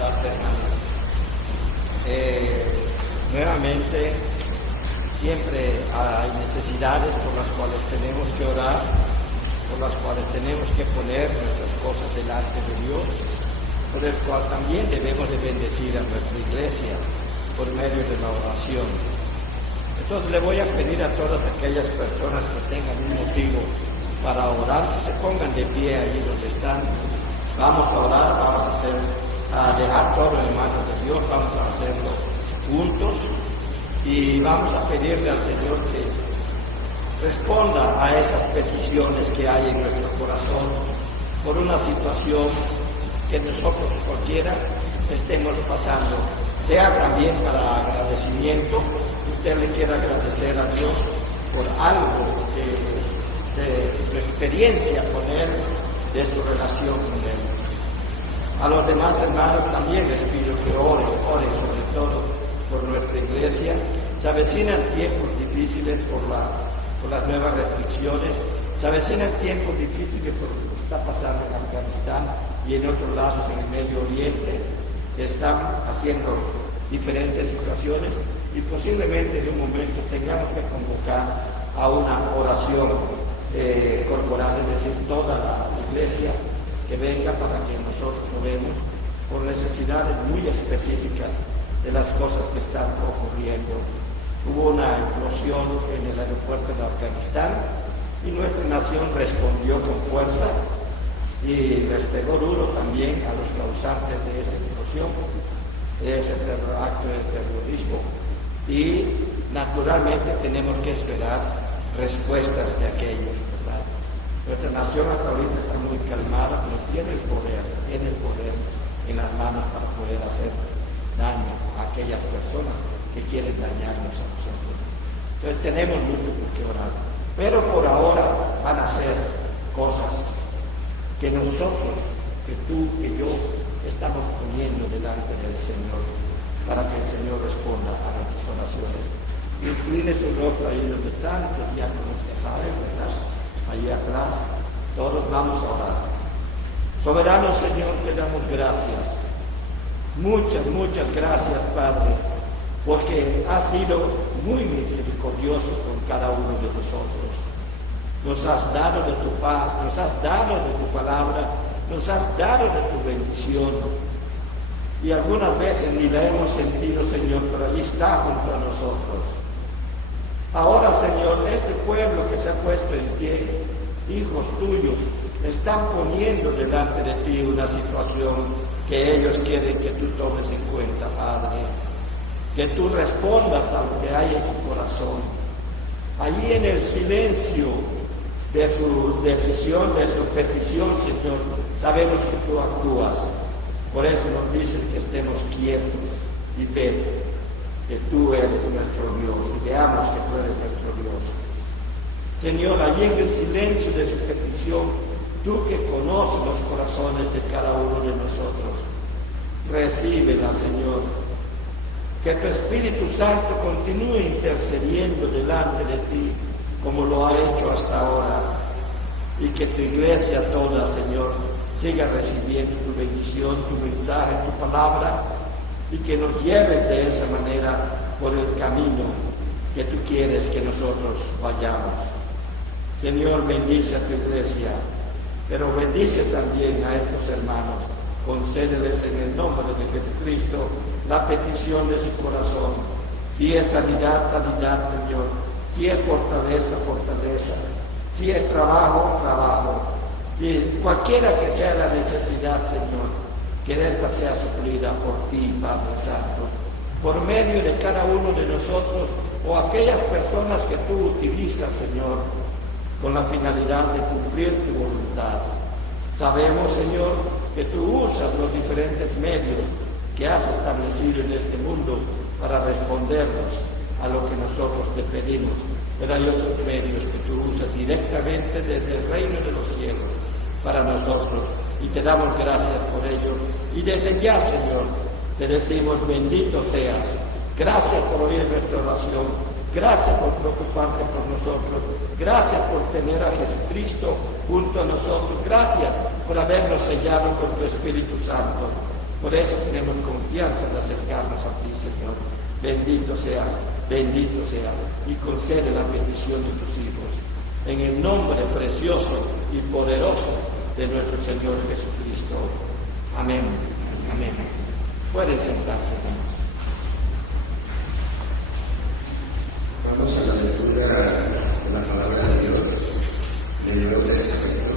estás, hermano? Nuevamente, siempre hay necesidades por las cuales tenemos que orar, por las cuales tenemos que poner nuestras cosas delante de Dios, por el cual también debemos de bendecir a nuestra iglesia por medio de la oración. Entonces le voy a pedir a todas aquellas personas que tengan un motivo para orar, que se pongan de pie allí donde están. Vamos a orar, vamos a dejar todo en manos de Dios, vamos a hacerlo juntos y vamos a pedirle al Señor que responda a esas peticiones que hay en nuestro corazón por una situación que nosotros cualquiera estemos pasando, sea también para agradecimiento. Usted le quiera agradecer a Dios por algo de su experiencia con Él, de su relación con Él. A los demás hermanos también les pido que oren sobre todo por nuestra iglesia. Se avecinan tiempos difíciles por las nuevas restricciones, se avecinan tiempos difíciles por lo que está pasando en Afganistán y en otros lados en el Medio Oriente. Se están haciendo diferentes situaciones y posiblemente en un momento tengamos que convocar a una oración corporal, es decir, toda la iglesia que venga para que nosotros oremos por necesidades muy específicas de las cosas que están ocurriendo. Hubo una explosión en el aeropuerto de Afganistán y nuestra nación respondió con fuerza y les pegó duro también a los causantes de esa explosión, de ese acto de terrorismo, y naturalmente tenemos que esperar respuestas de aquellos, ¿verdad? Nuestra nación hasta ahorita está muy calmada, pero tiene el poder en las manos para poder hacer daño a aquellas personas que quieren dañarnos a nosotros. Entonces tenemos mucho por qué orar, pero por ahora van a ser cosas que nosotros, que tú, que yo, estamos poniendo delante del Señor para que el Señor responda a nuestras oraciones. Incline su rostro ahí donde están, los diáconos ya saben, ¿verdad? Allí atrás, todos vamos a orar. Soberano Señor, te damos gracias. Muchas gracias, Padre, porque has sido muy misericordioso con cada uno de nosotros. Nos has dado de tu paz, nos has dado de tu palabra, nos has dado de tu bendición. Y algunas veces ni la hemos sentido, Señor, pero allí está junto a nosotros. Ahora, Señor, este pueblo que se ha puesto en pie, hijos tuyos, están poniendo delante de ti una situación que ellos quieren que tú tomes en cuenta, Padre. Que tú respondas a lo que hay en su corazón. Allí en el silencio de su decisión, de su petición, Señor, sabemos que tú actúas. Por eso nos dices que estemos quietos y ver que tú eres nuestro Dios, y veamos que tú eres nuestro Dios. Señor, allí en el silencio de su petición, tú que conoces los corazones de cada uno de nosotros, recíbela, Señor. Que tu Espíritu Santo continúe intercediendo delante de ti, como lo ha hecho hasta ahora, y que tu iglesia toda, Señor, siga recibiendo tu bendición, tu mensaje, tu palabra, y que nos lleves de esa manera por el camino que tú quieres que nosotros vayamos. Señor, bendice a tu iglesia, pero bendice también a estos hermanos. Concédeles en el nombre de Jesucristo la petición de su corazón. Si es sanidad, sanidad, Señor. Si es fortaleza, fortaleza. Si es trabajo, trabajo. Y cualquiera que sea la necesidad, Señor, que esta sea suplida por ti, Padre Santo, por medio de cada uno de nosotros o aquellas personas que tú utilizas, Señor, con la finalidad de cumplir tu voluntad. Sabemos, Señor, que tú usas los diferentes medios que has establecido en este mundo para respondernos a lo que nosotros te pedimos, pero hay otros medios que tú usas directamente desde el reino de los cielos para nosotros, y te damos gracias por ello. Y desde ya, Señor, te decimos, bendito seas. Gracias por oír nuestra oración. Gracias por preocuparte por nosotros. Gracias por tener a Jesucristo junto a nosotros. Gracias por habernos sellado con tu Espíritu Santo. Por eso tenemos confianza de acercarnos a ti, Señor. Bendito seas, y concede la bendición de tus hijos. En el nombre precioso y poderoso de nuestro Señor Jesucristo. Amén. Amén. Pueden sentarse, hermanos. Vamos a la lectura de la palabra de Dios en el Nuevo Testamento.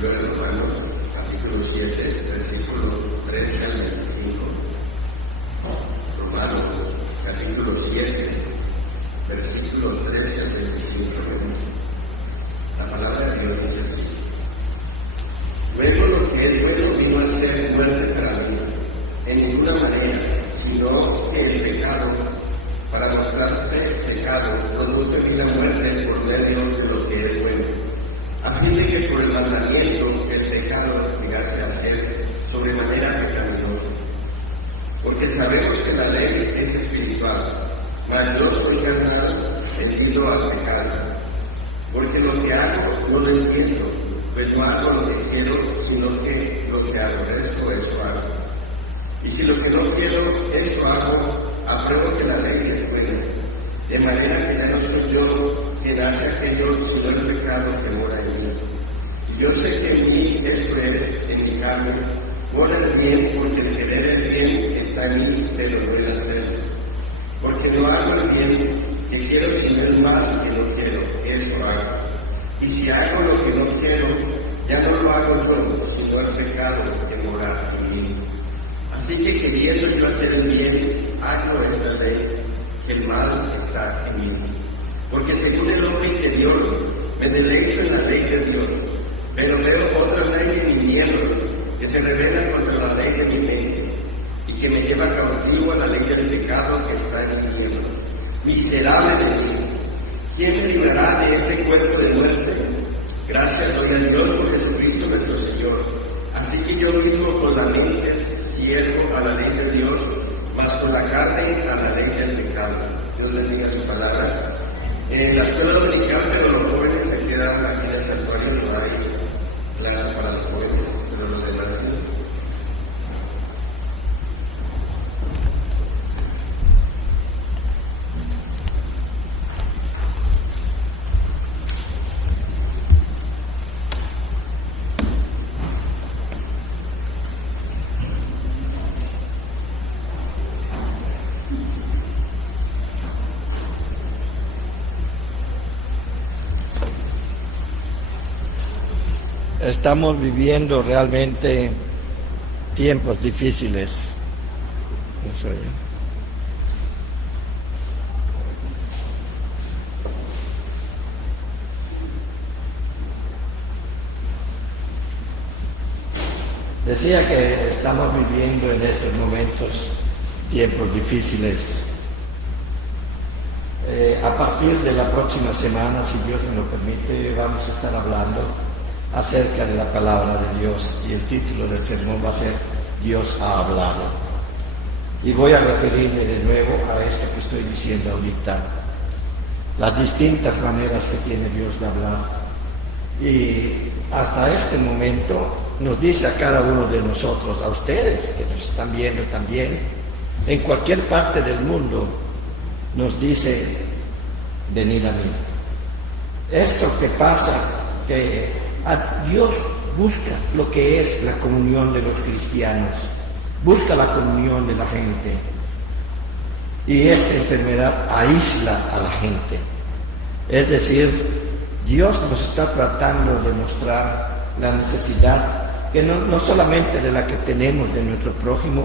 Libro de Romanos, capítulo 7, versículo 13 al 25. Romanos, capítulo 7, versículo 13 al 25. La palabra de Dios dice así: luego lo que es bueno vino a ser muerte para mí, en ninguna manera, sino que el pecado, para mostrarse pecado, produjo en mí la muerte por medio de lo que es bueno, a fin de que por el mandamiento el pecado llegase a ser sobremanera pecaminoso. Porque sabemos que la ley es espiritual, mas yo soy carnal, vendido al pecado. Porque lo que hago no lo entiendo, pues no hago lo que quiero, sino que lo que aborrezco, eso hago. Y si lo que no quiero, esto hago, apruebo que la ley es buena, de manera que ya no soy yo quien hace aquello, sino el pecado que mora en mí. Y yo sé que en mí, esto es, en mi carne, mora el bien, porque el querer el bien está en mí, pero no el hacer. Porque no hago el bien que quiero, sino el mal que no quiero, eso hago. Y si hago lo que no quiero, ya no lo hago yo, sino el pecado que mora en mí. Así que queriendo yo hacer el bien, hago esta ley, que el mal está en mí. Porque según el hombre interior, me deleito en la ley de Dios, pero veo otra ley en mi miembro, que se revela contra la ley de mi mente, y que me lleva cautivo a la ley del pecado que está en mi miembro. Miserable de mí, ¿quién me librará de este cuerpo de muerte? Gracias doy a Dios por Jesucristo nuestro Señor. Así que yo mismo con la mente siervo a la ley de Dios, mas con la carne a la ley del pecado. Dios les diga su palabra. En la escuela dominical, pero los jóvenes se quedan aquí en el santuario, no hay clase para los jóvenes, pero los demás sí. Estamos viviendo realmente tiempos difíciles. Decía que estamos viviendo en estos momentos tiempos difíciles. A partir de la próxima semana, si Dios me lo permite, vamos a estar hablando acerca de la palabra de Dios, y el título del sermón va a ser Dios ha hablado. Y voy a referirme de nuevo a esto que estoy diciendo ahorita, las distintas maneras que tiene Dios de hablar. Y hasta este momento nos dice a cada uno de nosotros, a ustedes que nos están viendo también, en cualquier parte del mundo, nos dice: venid a mí. Esto que pasa, que Dios busca lo que es la comunión de los cristianos, busca la comunión de la gente, y esta enfermedad aísla a la gente. Es decir, Dios nos está tratando de mostrar la necesidad, que no solamente de la que tenemos de nuestro prójimo,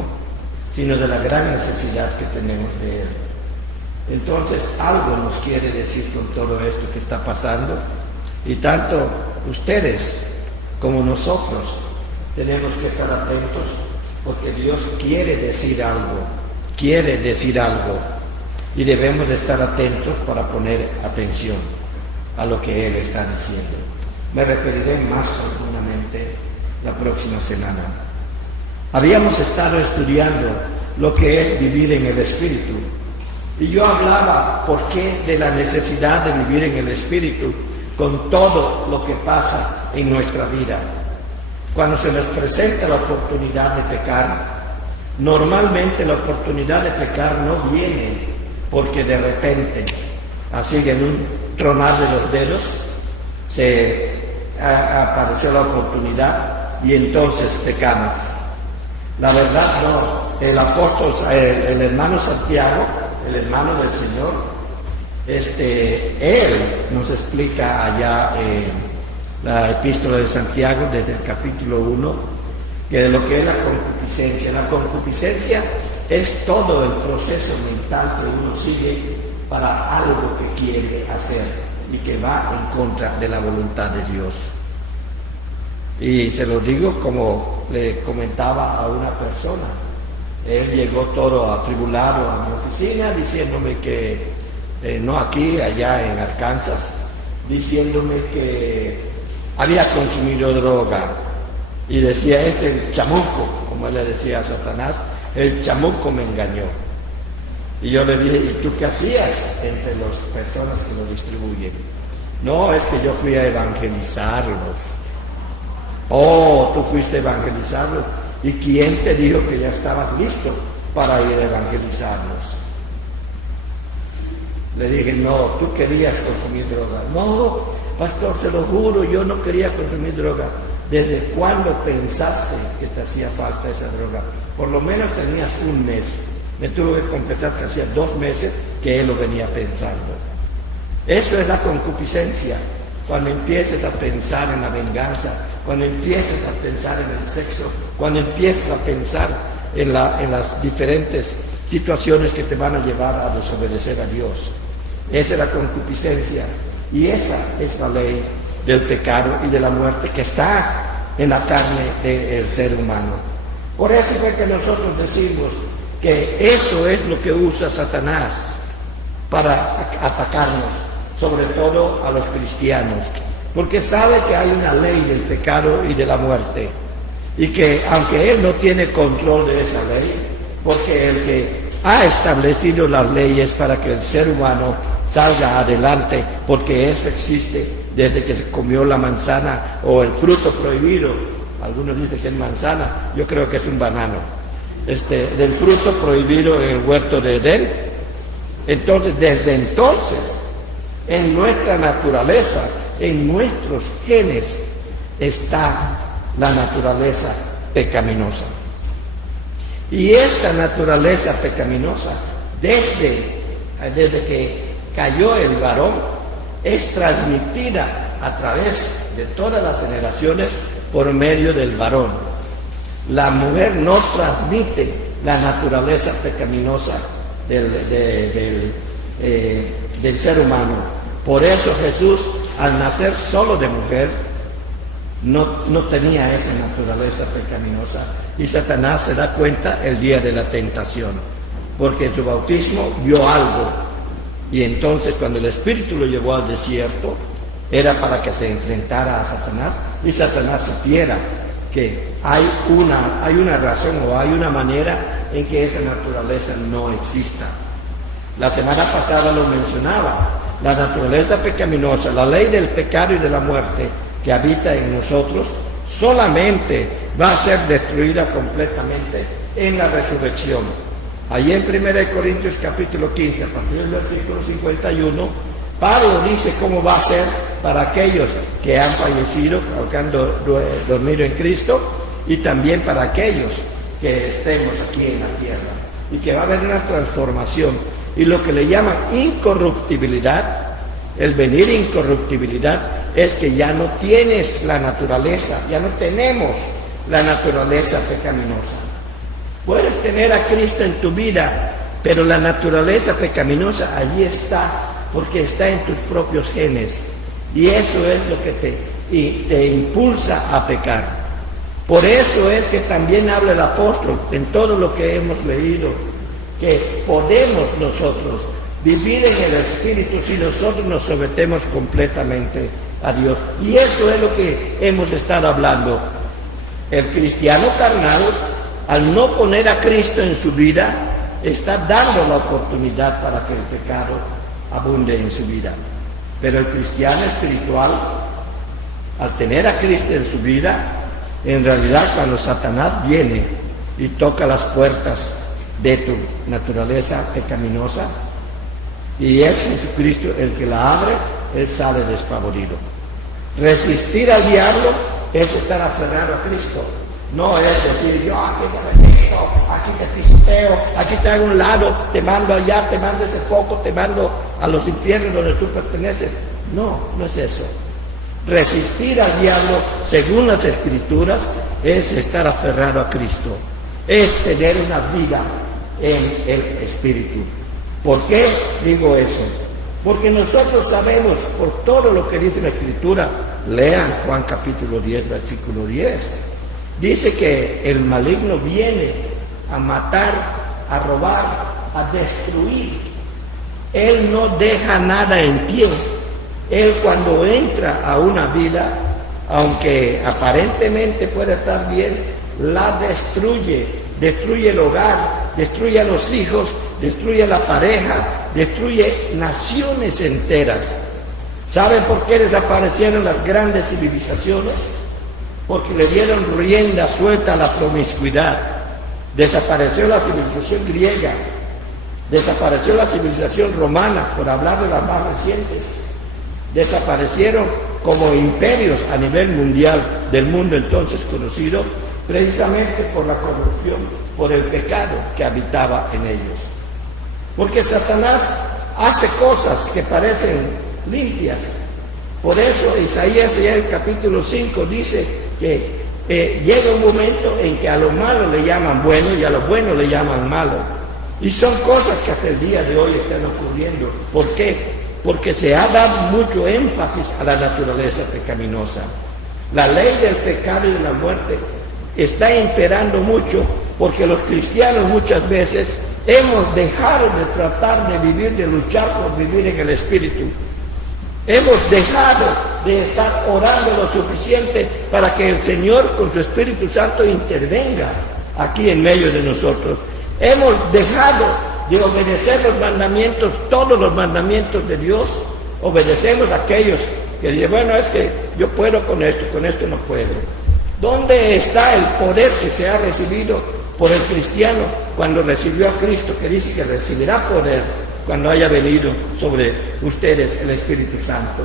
sino de la gran necesidad que tenemos de Él. Entonces, algo nos quiere decir con todo esto que está pasando, y tanto ustedes como nosotros tenemos que estar atentos, porque Dios quiere decir algo, y debemos de estar atentos para poner atención a lo que Él está diciendo. Me referiré más profundamente la próxima semana. Habíamos estado estudiando lo que es vivir en el Espíritu, y yo hablaba por qué de la necesidad de vivir en el Espíritu con todo lo que pasa en nuestra vida. cuando se les presenta la oportunidad de pecar, normalmente la oportunidad de pecar no viene porque de repente, así en un tronar de los dedos, se apareció la oportunidad y entonces pecamos. La verdad no. El apóstol, el hermano Santiago, el hermano del Señor, él nos explica allá la epístola de Santiago desde el capítulo 1, que lo que es la concupiscencia. La concupiscencia es todo el proceso mental que uno sigue para algo que quiere hacer y que va en contra de la voluntad de Dios. Y se lo digo como le comentaba a una persona. Él llegó todo atribulado a mi oficina diciéndome que, no aquí, allá en Arkansas, diciéndome que había consumido droga. Y decía, el chamuco, como él le decía a Satanás, el chamuco me engañó. Y yo le dije, ¿y tú qué hacías entre las personas que lo distribuyen? No, es que yo fui a evangelizarlos. Oh, tú fuiste a evangelizarlos. ¿Y quién te dijo que ya estabas listo para ir a evangelizarlos? Le dije, no, tú querías consumir droga. No, pastor, se lo juro, yo no quería consumir droga. ¿Desde cuándo pensaste que te hacía falta esa droga? Por lo menos tenías un mes. Me tuve que confesar que hacía 2 meses que él lo venía pensando. Eso es la concupiscencia. Cuando empieces a pensar en la venganza, cuando empieces a pensar en el sexo, cuando empieces a pensar en las diferentes situaciones que te van a llevar a desobedecer a Dios. Esa es la concupiscencia y esa es la ley del pecado y de la muerte que está en la carne del ser humano. Por eso es que nosotros decimos que eso es lo que usa Satanás para atacarnos, sobre todo a los cristianos, porque sabe que hay una ley del pecado y de la muerte, y que aunque él no tiene control de esa ley, porque el que ha establecido las leyes para que el ser humano salga adelante, porque eso existe desde que se comió la manzana o el fruto prohibido. Algunos dicen que es manzana, yo creo que es un banano, del fruto prohibido en el huerto de Edén. Entonces, desde entonces, en nuestra naturaleza, en nuestros genes, está la naturaleza pecaminosa. Y esta naturaleza pecaminosa, desde que cayó el varón, es transmitida a través de todas las generaciones por medio del varón. La mujer no transmite la naturaleza pecaminosa del ser humano. Por eso Jesús, al nacer solo de mujer, no tenía esa naturaleza pecaminosa. Y Satanás se da cuenta el día de la tentación, porque en su bautismo vio algo. Y entonces cuando el Espíritu lo llevó al desierto, era para que se enfrentara a Satanás y Satanás supiera que hay una razón o hay una manera en que esa naturaleza no exista. La semana pasada lo mencionaba, la naturaleza pecaminosa, la ley del pecado y de la muerte que habita en nosotros, solamente va a ser destruida completamente en la resurrección. Allí en 1 Corintios capítulo 15, a partir del versículo 51, Pablo dice cómo va a ser para aquellos que han fallecido, que han dormido en Cristo, y también para aquellos que estemos aquí en la tierra, y que va a haber una transformación. Y lo que le llaman incorruptibilidad, el venir incorruptibilidad, es que ya no tienes la naturaleza, ya no tenemos la naturaleza pecaminosa. Puedes tener a Cristo en tu vida, pero la naturaleza pecaminosa allí está, porque está en tus propios genes. Y eso es lo que te impulsa a pecar. Por eso es que también habla el apóstol en todo lo que hemos leído, que podemos nosotros vivir en el Espíritu si nosotros nos sometemos completamente a Dios. Y eso es lo que hemos estado hablando. El cristiano carnal, al no poner a Cristo en su vida, está dando la oportunidad para que el pecado abunde en su vida. Pero el cristiano espiritual, al tener a Cristo en su vida, En realidad, cuando Satanás viene y toca las puertas de tu naturaleza pecaminosa, y es Jesucristo el que la abre, él sale despavorido. Resistir al diablo es estar aferrado a Cristo. No es decir, yo aquí te resisto, aquí te pisoteo, aquí te hago un lado, te mando allá, te mando ese poco, te mando a los infiernos donde tú perteneces. No, no es eso. Resistir al diablo, según las Escrituras, es estar aferrado a Cristo. Es tener una vida en el Espíritu. ¿Por qué digo eso? Porque nosotros sabemos, por todo lo que dice la Escritura, lean Juan capítulo 10, versículo 10. Dice que el maligno viene a matar, a robar, a destruir. Él no deja nada en pie. Él cuando entra a una vida, aunque aparentemente pueda estar bien, la destruye. Destruye el hogar, destruye a los hijos, destruye a la pareja, destruye naciones enteras. ¿Saben por qué desaparecieron las grandes civilizaciones? Porque le dieron rienda suelta a la promiscuidad. Desapareció la civilización griega, desapareció la civilización romana, por hablar de las más recientes. Desaparecieron como imperios a nivel mundial del mundo entonces conocido, precisamente por la corrupción, por el pecado que habitaba en ellos. Porque Satanás hace cosas que parecen limpias. Por eso Isaías en el capítulo 5 dice que llega un momento en que a lo malo le llaman bueno y a lo bueno le llaman malo. Y son cosas que hasta el día de hoy están ocurriendo. ¿Por qué? Porque se ha dado mucho énfasis a la naturaleza pecaminosa. La ley del pecado y de la muerte está imperando mucho porque los cristianos muchas veces hemos dejado de tratar de vivir, de luchar por vivir en el Espíritu. Hemos dejado de estar orando lo suficiente para que el Señor con su Espíritu Santo intervenga aquí en medio de nosotros. Hemos dejado de obedecer los mandamientos, todos los mandamientos de Dios. Obedecemos a aquellos que dicen, bueno, es que yo puedo con esto no puedo. ¿Dónde está el poder que se ha recibido por el cristiano cuando recibió a Cristo, que dice que recibirá poder cuando haya venido sobre ustedes el Espíritu Santo?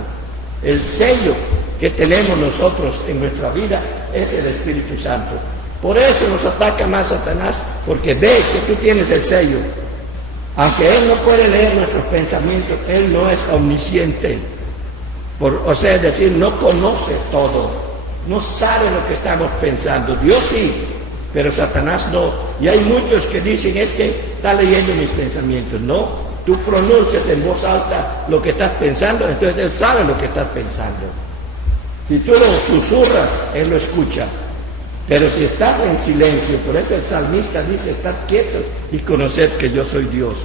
El sello que tenemos nosotros en nuestra vida es el Espíritu Santo. Por eso nos ataca más Satanás, porque ve que tú tienes el sello. Aunque él no puede leer nuestros pensamientos, él no es omnisciente. O sea, es decir, no conoce todo, no sabe lo que estamos pensando. Dios sí, pero Satanás no. Y hay muchos que dicen, es que está leyendo mis pensamientos. No, tú pronuncias en voz alta lo que estás pensando, entonces él sabe lo que estás pensando. Si tú lo susurras, él lo escucha. Pero si estás en silencio, por eso el salmista dice, estad quietos y conoced que yo soy Dios.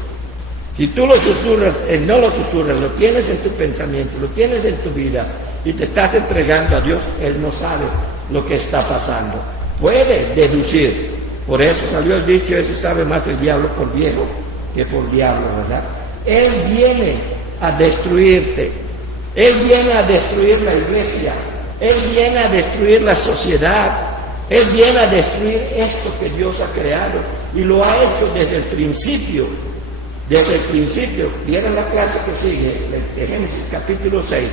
Si tú lo susurras, él no lo susurras, lo tienes en tu pensamiento, lo tienes en tu vida y te estás entregando a Dios, él no sabe lo que está pasando. Puede deducir, por eso salió el dicho, eso sabe más el diablo por viejo que por diablo, ¿verdad? Él viene a destruirte, él viene a destruir la iglesia, él viene a destruir la sociedad. Él viene a destruir esto que Dios ha creado y lo ha hecho desde el principio. Desde el principio, vieron la clase que sigue, de Génesis capítulo 6.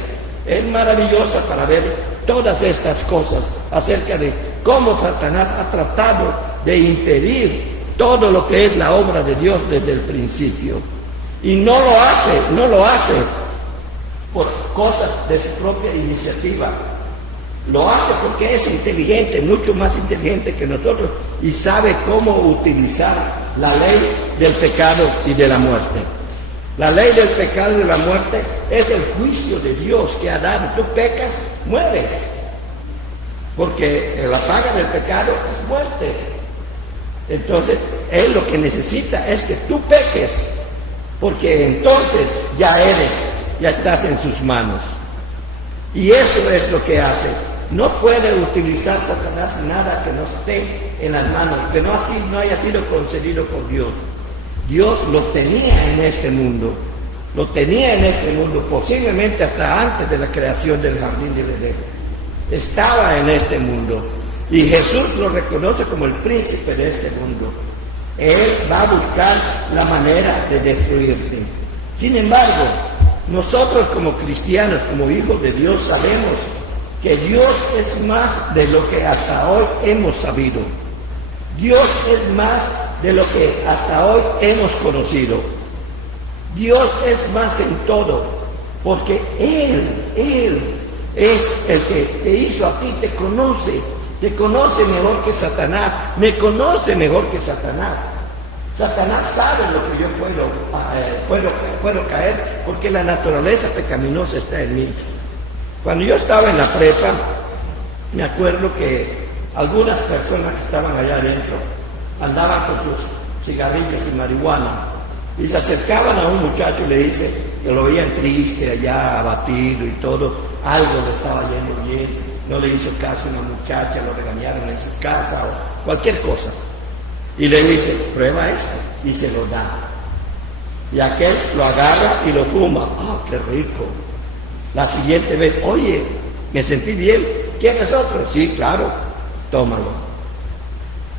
Es maravillosa para ver todas estas cosas acerca de cómo Satanás ha tratado de impedir todo lo que es la obra de Dios desde el principio. Y no lo hace por cosas de su propia iniciativa. Lo hace porque es inteligente, mucho más inteligente que nosotros, y sabe cómo utilizar la ley del pecado y de la muerte. La ley del pecado y de la muerte es el juicio de Dios que ha dado. Tú pecas, mueres. Porque la paga del pecado es muerte. Entonces, él lo que necesita es que tú peques, porque entonces ya estás en sus manos. Y eso es lo que hace. No puede utilizar Satanás nada que no esté en las manos, que no haya sido concedido por Dios. Dios lo tenía en este mundo, posiblemente hasta antes de la creación del jardín del Edén. Estaba en este mundo, Y Jesús lo reconoce como el príncipe de este mundo. Él va a buscar la manera de destruirte. Sin embargo, nosotros como cristianos, como hijos de Dios, sabemos que Dios es más de lo que hasta hoy hemos sabido. Dios es más de lo que hasta hoy hemos conocido. Dios es más en todo, porque Él es el que te hizo a ti, te conoce mejor que Satanás, me conoce mejor que Satanás. Satanás sabe lo que yo puedo caer, porque la naturaleza pecaminosa está en mí. Cuando yo estaba en la prepa, me acuerdo que algunas personas que estaban allá adentro andaban con sus cigarrillos y marihuana y se acercaban a un muchacho y le dice que lo veían triste allá, abatido y todo, algo le estaba yendo bien, no le hizo caso a una muchacha, lo regañaron en su casa o cualquier cosa. Y le dice, prueba esto, y se lo da. Y aquel lo agarra y lo fuma. ¡Oh, qué rico! La siguiente vez, oye, me sentí bien. ¿Quieres otro? Sí, claro, tómalo.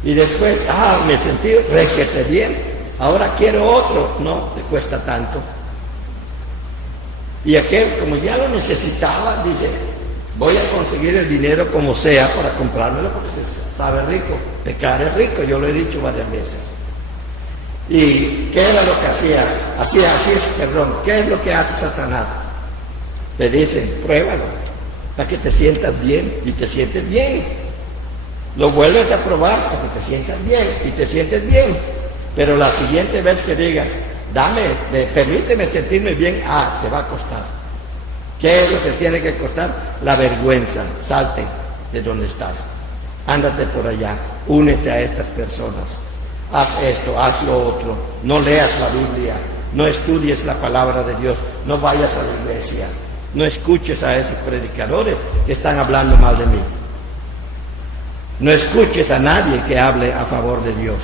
Y después, me sentí requete bien. Ahora quiero otro. No, te cuesta tanto. Y aquel, como ya lo necesitaba, dice, voy a conseguir el dinero como sea para comprármelo porque se sabe rico. Pecar es rico, yo lo he dicho varias veces. ¿Y qué era lo que hacía? ¿Qué es lo que hace Satanás? Te dicen, pruébalo, para que te sientas bien, y te sientes bien. Lo vuelves a probar para que te sientas bien, y te sientes bien. Pero la siguiente vez que digas, permíteme sentirme bien, te va a costar. ¿Qué es lo que tiene que costar? La vergüenza. Salte de donde estás. Ándate por allá. Únete a estas personas. Haz esto, haz lo otro. No leas la Biblia. No estudies la palabra de Dios. No vayas a la iglesia. No escuches a esos predicadores que están hablando mal de mí. No escuches a nadie que hable a favor de Dios.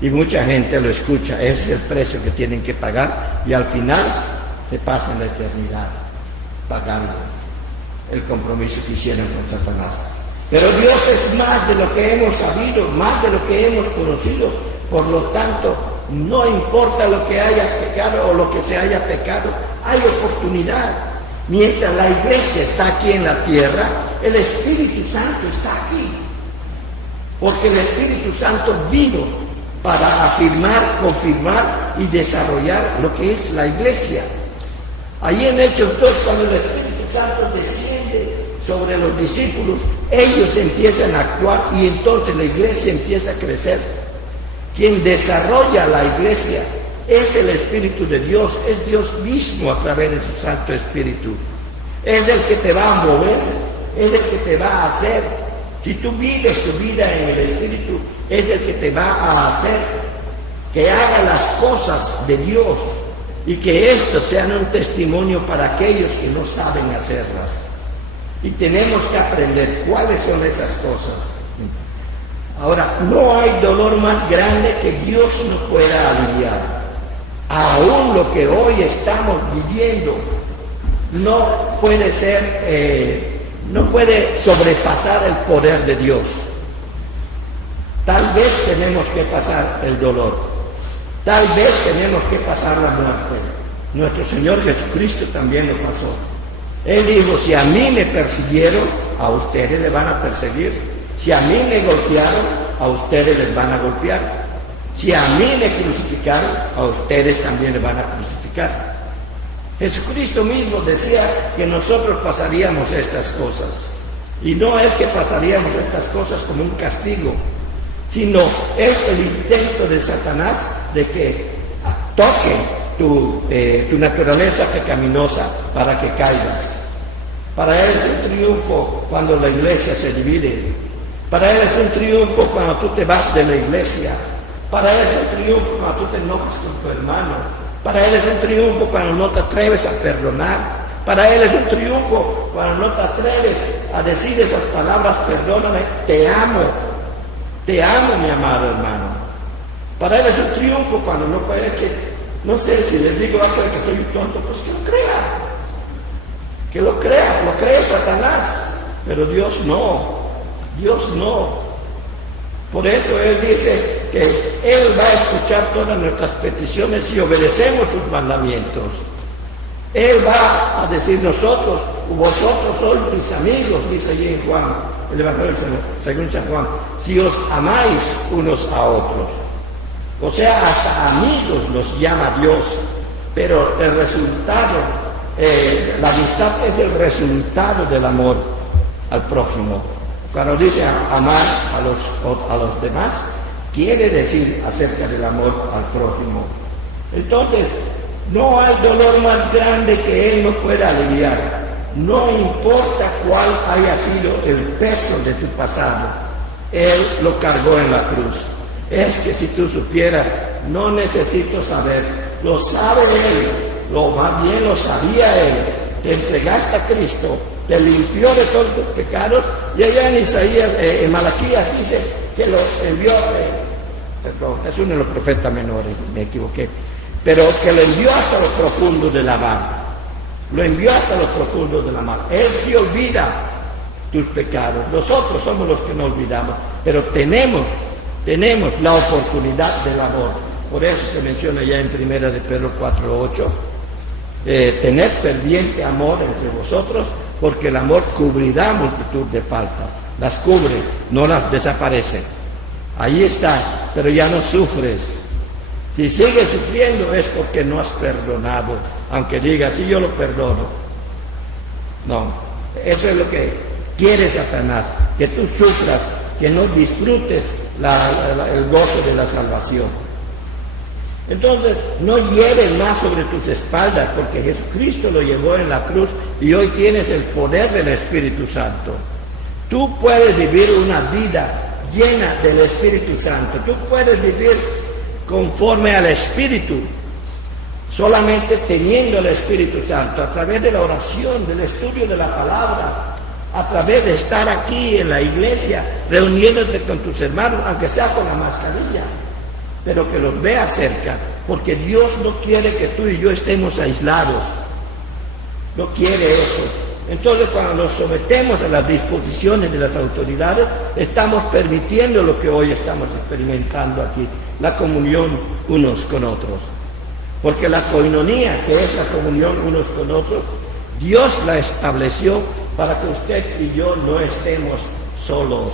Y mucha gente lo escucha. Ese es el precio que tienen que pagar. Y al final se pasan la eternidad pagando el compromiso que hicieron con Satanás. Pero Dios es más de lo que hemos sabido, más de lo que hemos conocido. Por lo tanto, no importa lo que hayas pecado o lo que se haya pecado, hay oportunidad. Mientras la iglesia está aquí en la tierra, el Espíritu Santo está aquí. Porque el Espíritu Santo vino para afirmar, confirmar y desarrollar lo que es la iglesia. Ahí en Hechos 2, cuando el Espíritu Santo desciende sobre los discípulos, ellos empiezan a actuar y entonces la iglesia empieza a crecer. Quien desarrolla la iglesia es el Espíritu de Dios, es Dios mismo a través de su Santo Espíritu. Es el que te va a mover, es el que te va a hacer. Si tú vives tu vida en el Espíritu, es el que te va a hacer que haga las cosas de Dios y que estos sean un testimonio para aquellos que no saben hacerlas. Y tenemos que aprender cuáles son esas cosas. Ahora, no hay dolor más grande que Dios no pueda aliviar. Aún lo que hoy estamos viviendo no puede ser, no puede sobrepasar el poder de Dios. Tal vez tenemos que pasar el dolor. Tal vez tenemos que pasar la muerte. Nuestro Señor Jesucristo también lo pasó. Él dijo, si a mí me persiguieron, a ustedes les van a perseguir. Si a mí me golpearon, a ustedes les van a golpear. Si a mí me crucificaron, a ustedes también les van a crucificar. Jesucristo mismo decía que nosotros pasaríamos estas cosas. Y no es que pasaríamos estas cosas como un castigo, sino es el intento de Satanás de que toque tu naturaleza pecaminosa para que caigas. Para él es un triunfo cuando la iglesia se divide. Para él es un triunfo cuando tú te vas de la iglesia. Para él es un triunfo cuando tú te enojas con tu hermano. Para él es un triunfo cuando no te atreves a perdonar. Para él es un triunfo cuando no te atreves a decir esas palabras, perdóname, te amo, mi amado hermano. Para él es un triunfo cuando no puede no sé si les digo algo de que soy un tonto, pues que lo crea. Que lo cree Satanás, pero Dios no. Dios no. Por eso Él dice que Él va a escuchar todas nuestras peticiones si obedecemos sus mandamientos. Él va a decir vosotros sois mis amigos, dice allí en Juan, el Evangelio según San Juan, si os amáis unos a otros. O sea, hasta amigos los llama Dios, pero el resultado, la amistad es el resultado del amor al prójimo. Cuando dice amar a los demás, quiere decir acerca del amor al prójimo. Entonces, no hay dolor más grande que Él no pueda aliviar. No importa cuál haya sido el peso de tu pasado, Él lo cargó en la cruz. Es que si tú supieras, no necesito saber, lo sabe Él, más bien lo sabía Él. Te entregaste a Cristo, te limpió de todos tus pecados, y allá en Isaías, en Malaquías dice que lo envió, perdón, es uno de los profetas menores, me equivoqué, pero que lo envió hasta los profundos de la mar. Lo envió hasta los profundos de la mar. Él sí olvida tus pecados. Nosotros somos los que no olvidamos, pero tenemos la oportunidad del amor. Por eso se menciona ya en 1 de Pedro 4:8, tened ferviente amor entre vosotros, porque el amor cubrirá multitud de faltas. Las cubre, no las desaparece. Ahí está, pero ya no sufres. Si sigues sufriendo es porque no has perdonado, aunque digas, sí, yo lo perdono. No, eso es lo que quiere Satanás, que tú sufras, que no disfrutes el gozo de la salvación. Entonces, no lleves más sobre tus espaldas, porque Jesucristo lo llevó en la cruz y hoy tienes el poder del Espíritu Santo. Tú puedes vivir una vida llena del Espíritu Santo. Tú puedes vivir conforme al Espíritu, solamente teniendo el Espíritu Santo, a través de la oración, del estudio de la palabra, a través de estar aquí en la iglesia, reuniéndote con tus hermanos, aunque sea con la mascarilla, pero que los veas cerca, porque Dios no quiere que tú y yo estemos aislados, no quiere eso. Entonces, cuando nos sometemos a las disposiciones de las autoridades, estamos permitiendo lo que hoy estamos experimentando aquí, la comunión unos con otros. Porque la koinonía, que es la comunión unos con otros, Dios la estableció para que usted y yo no estemos solos.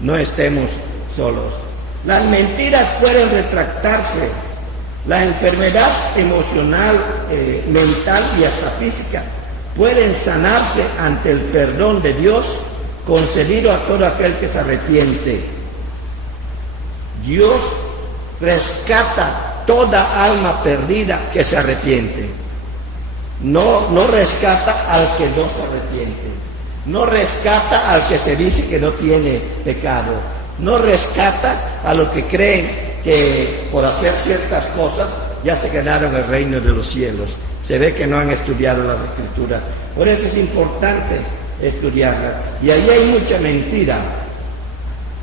No estemos solos. Las mentiras pueden retractarse. La enfermedad emocional, mental y hasta física pueden sanarse ante el perdón de Dios concedido a todo aquel que se arrepiente. Dios rescata toda alma perdida que se arrepiente. No rescata al que no se arrepiente. No rescata al que se dice que no tiene pecado. No rescata a los que creen que por hacer ciertas cosas ya se ganaron el reino de los cielos. Se ve que no han estudiado las Escrituras. Por eso es importante estudiarlas. Y ahí hay mucha mentira.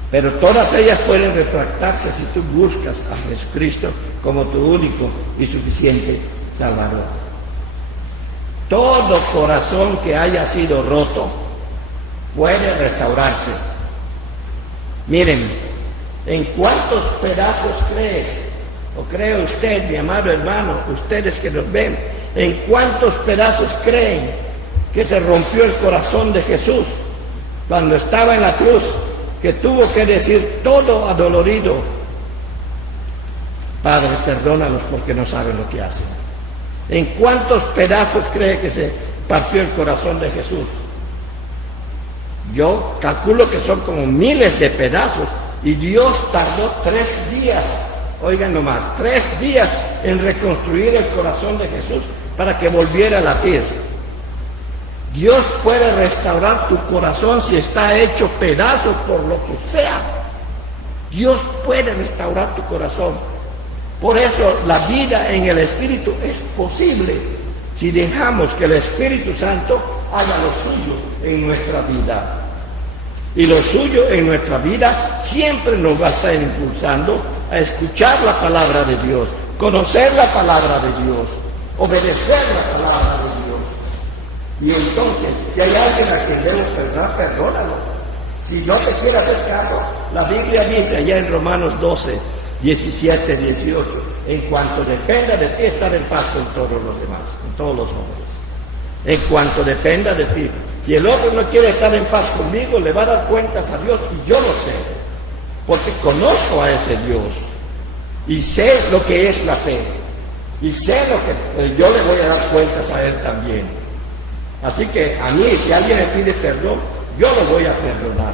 Pero todas ellas pueden retractarse si tú buscas a Jesucristo como tu único y suficiente Salvador. Todo corazón que haya sido roto puede restaurarse. Miren, ¿en cuántos pedazos crees? ¿O cree usted, mi amado hermano, ustedes que nos ven, en cuántos pedazos creen que se rompió el corazón de Jesús cuando estaba en la cruz, que tuvo que decir todo adolorido: Padre, perdónalos porque no saben lo que hacen? ¿En cuántos pedazos cree que se partió el corazón de Jesús? Yo calculo que son como miles de pedazos, y Dios tardó 3 días, oigan nomás, 3 días en reconstruir el corazón de Jesús para que volviera a latir. Dios puede restaurar tu corazón si está hecho pedazos por lo que sea. Dios puede restaurar tu corazón. Por eso la vida en el Espíritu es posible si dejamos que el Espíritu Santo haga lo suyo en nuestra vida. Y lo suyo en nuestra vida siempre nos va a estar impulsando a escuchar la palabra de Dios, conocer la palabra de Dios, obedecer la palabra de Dios. Y entonces, si hay alguien a quien debemos perdonar, perdónalo. Si yo te quiero hacer caso, la Biblia dice allá en Romanos 12, 17, 18, en cuanto dependa de ti, estar en paz con todos los demás, con todos los hombres. En cuanto dependa de ti. Si el otro no quiere estar en paz conmigo, le va a dar cuentas a Dios, y yo lo sé, porque conozco a ese Dios, y sé lo que es la fe, y sé lo que yo le voy a dar cuentas a Él también. Así que a mí, si alguien me pide perdón, yo lo voy a perdonar.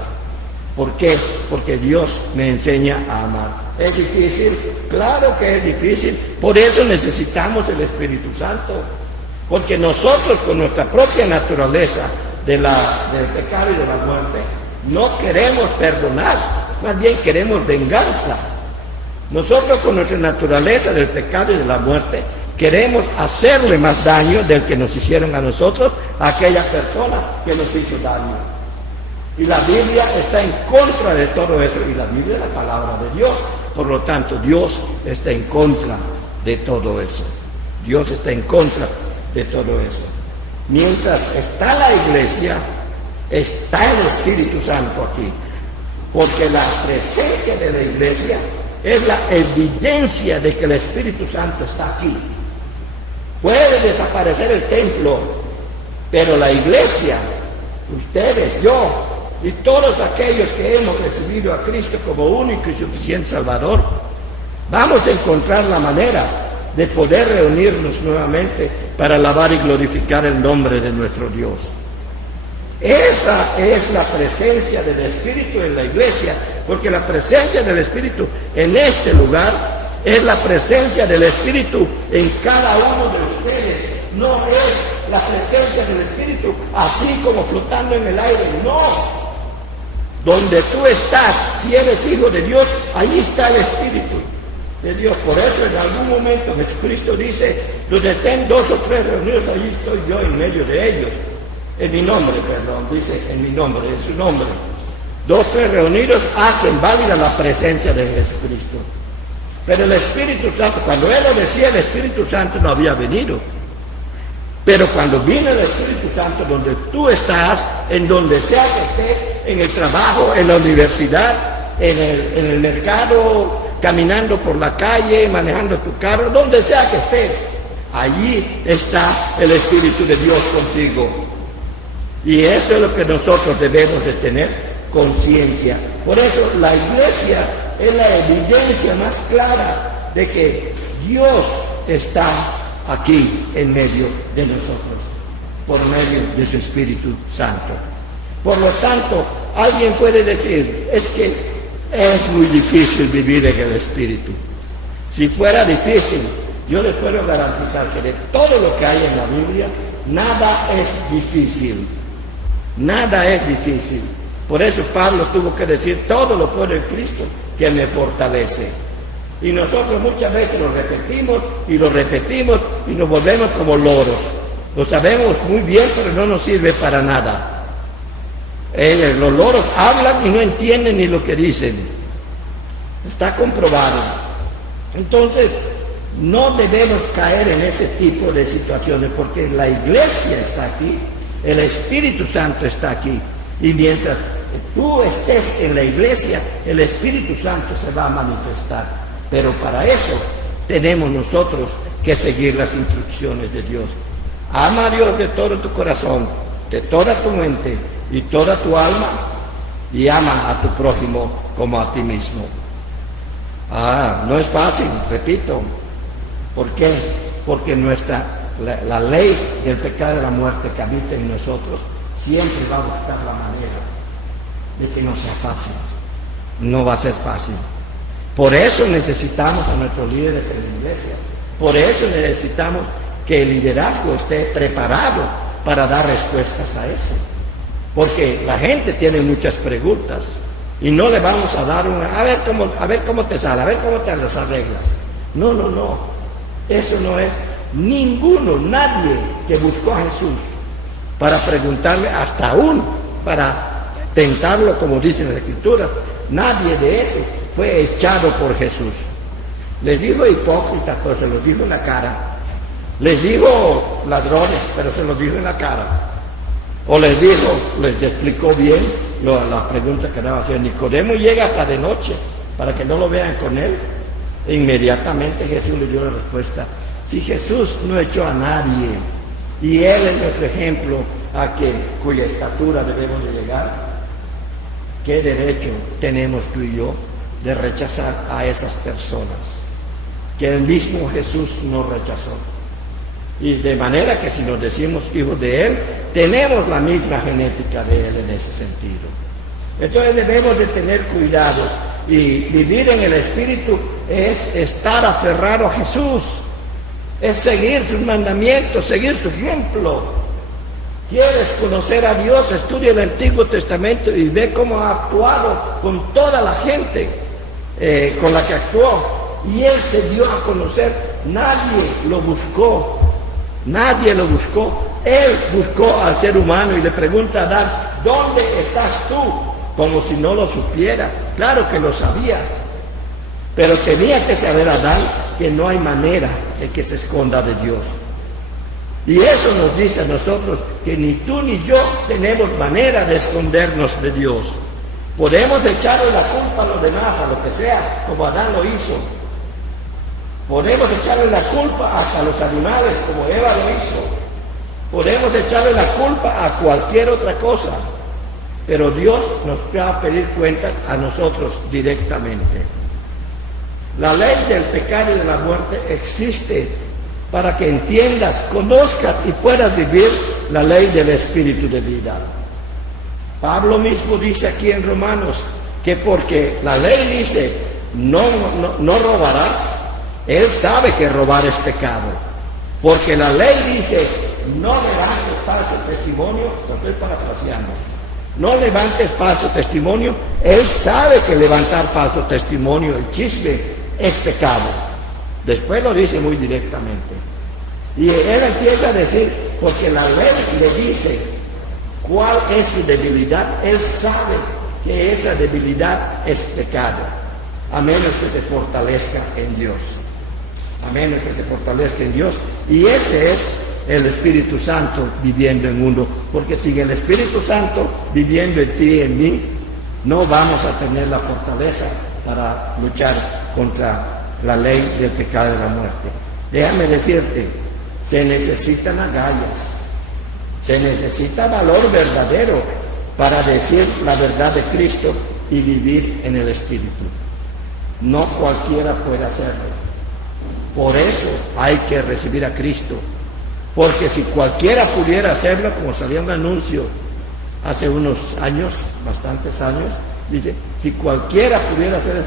¿Por qué? Porque Dios me enseña a amar. ¿Es difícil? Claro que es difícil. Por eso necesitamos el Espíritu Santo. Porque nosotros, con nuestra propia naturaleza del pecado y de la muerte, no queremos perdonar, más bien queremos venganza. Nosotros, con nuestra naturaleza del pecado y de la muerte, queremos hacerle más daño del que nos hicieron a nosotros, a aquella persona que nos hizo daño. Y la Biblia está en contra de todo eso, y la Biblia es la palabra de Dios. Por lo tanto, Dios está en contra de todo eso. Dios está en contra de todo eso. Mientras está la iglesia, está el Espíritu Santo aquí. Porque la presencia de la iglesia es la evidencia de que el Espíritu Santo está aquí. Puede desaparecer el templo, pero la iglesia, ustedes, yo y todos aquellos que hemos recibido a Cristo como único y suficiente Salvador, vamos a encontrar la manera de poder reunirnos nuevamente para alabar y glorificar el nombre de nuestro Dios. Esa es la presencia del Espíritu en la iglesia, porque la presencia del Espíritu en este lugar es la presencia del Espíritu en cada uno de ustedes. No es la presencia del Espíritu así como flotando en el aire, no. Donde tú estás, si eres hijo de Dios, ahí está el Espíritu de Dios. Por eso en algún momento Jesucristo dice, donde estén 2 o 3 reunidos, allí estoy yo en medio de ellos. En mi nombre, perdón, dice en mi nombre, en su nombre. 2 o 3 reunidos hacen válida la presencia de Jesucristo. Pero el Espíritu Santo, cuando Él lo decía, el Espíritu Santo no había venido. Pero cuando viene el Espíritu Santo, donde tú estás, en donde sea que estés, en el trabajo, en la universidad, en el mercado, caminando por la calle, manejando tu carro, donde sea que estés, allí está el Espíritu de Dios contigo. Y eso es lo que nosotros debemos de tener conciencia. Por eso la iglesia es la evidencia más clara de que Dios está aquí en medio de nosotros, por medio de su Espíritu Santo. Por lo tanto, alguien puede decir, es que es muy difícil vivir en el Espíritu. Si fuera difícil, yo les puedo garantizar que de todo lo que hay en la Biblia, nada es difícil. Nada es difícil. Por eso Pablo tuvo que decir, todo lo puedo en Cristo que me fortalece. Y nosotros muchas veces lo repetimos y nos volvemos como loros. Lo sabemos muy bien, pero no nos sirve para nada. Los loros hablan y no entienden ni lo que dicen. Está comprobado. Entonces, no debemos caer en ese tipo de situaciones, porque la iglesia está aquí, el Espíritu Santo está aquí. Y mientras tú estés en la iglesia, el Espíritu Santo se va a manifestar. Pero para eso tenemos nosotros que seguir las instrucciones de Dios. Ama a Dios de todo tu corazón, de toda tu mente y toda tu alma, y ama a tu prójimo como a ti mismo. No es fácil, repito. ¿Por qué? Porque la ley del pecado y de la muerte que habita en nosotros siempre va a buscar la manera de que no sea fácil. No va a ser fácil. Por eso necesitamos a nuestros líderes en la iglesia. Por eso necesitamos que el liderazgo esté preparado para dar respuestas a eso. Porque la gente tiene muchas preguntas y no le vamos a dar a ver cómo te sale, a ver cómo te las arreglas. No. Eso no es nadie que buscó a Jesús para preguntarle, hasta aún para tentarlo, como dice la Escritura. Nadie de eso fue echado por Jesús. Les digo hipócritas, pero se los dijo en la cara. Les digo ladrones, pero se los dijo en la cara. O les explicó bien, la pregunta que daba hacer. Nicodemo llega hasta de noche para que no lo vean con él. E inmediatamente Jesús le dio la respuesta. Si Jesús no echó a nadie, y Él es nuestro ejemplo cuya estatura debemos de llegar, ¿qué derecho tenemos tú y yo de rechazar a esas personas que el mismo Jesús nos rechazó? Y de manera que si nos decimos hijos de Él, tenemos la misma genética de Él en ese sentido. Entonces debemos de tener cuidado, y vivir en el Espíritu es estar aferrado a Jesús, es seguir sus mandamientos, seguir su ejemplo. ¿Quieres conocer a Dios? Estudia el Antiguo Testamento y ve cómo ha actuado con toda la gente con la que actuó. Y Él se dio a conocer. Nadie lo buscó. Nadie lo buscó. Él buscó al ser humano y le pregunta a Adán, ¿dónde estás tú? Como si no lo supiera. Claro que lo sabía. Pero tenía que saber Adán que no hay manera de que se esconda de Dios. Y eso nos dice a nosotros que ni tú ni yo tenemos manera de escondernos de Dios. Podemos echarle la culpa a los demás, a lo que sea, como Adán lo hizo. Podemos echarle la culpa hasta a los animales, como Eva lo hizo. Podemos echarle la culpa a cualquier otra cosa. Pero Dios nos va a pedir cuentas a nosotros directamente. La ley del pecado y de la muerte existe para que entiendas, conozcas y puedas vivir la ley del Espíritu de vida. Pablo mismo dice aquí en Romanos que porque la ley dice no robarás, él sabe que robar es pecado. Porque la ley dice no levantes falso testimonio, lo estoy parafraseando, no levantes falso testimonio, él sabe que levantar falso testimonio, el chisme, es pecado. Después lo dice muy directamente. Y él empieza a decir, porque la ley le dice cuál es su debilidad, él sabe que esa debilidad es pecado, a menos que se fortalezca en Dios. A menos que se fortalezca en Dios. Y ese es el Espíritu Santo viviendo en uno. Porque sin el Espíritu Santo viviendo en ti y en mí, no vamos a tener la fortaleza para luchar contra la ley del pecado y de la muerte. Déjame decirte, se necesitan agallas, se necesita valor verdadero para decir la verdad de Cristo y vivir en el Espíritu. No cualquiera puede hacerlo. Por eso hay que recibir a Cristo. Porque si cualquiera pudiera hacerlo, como salía un anuncio hace unos años, bastantes años, dice, si cualquiera pudiera hacer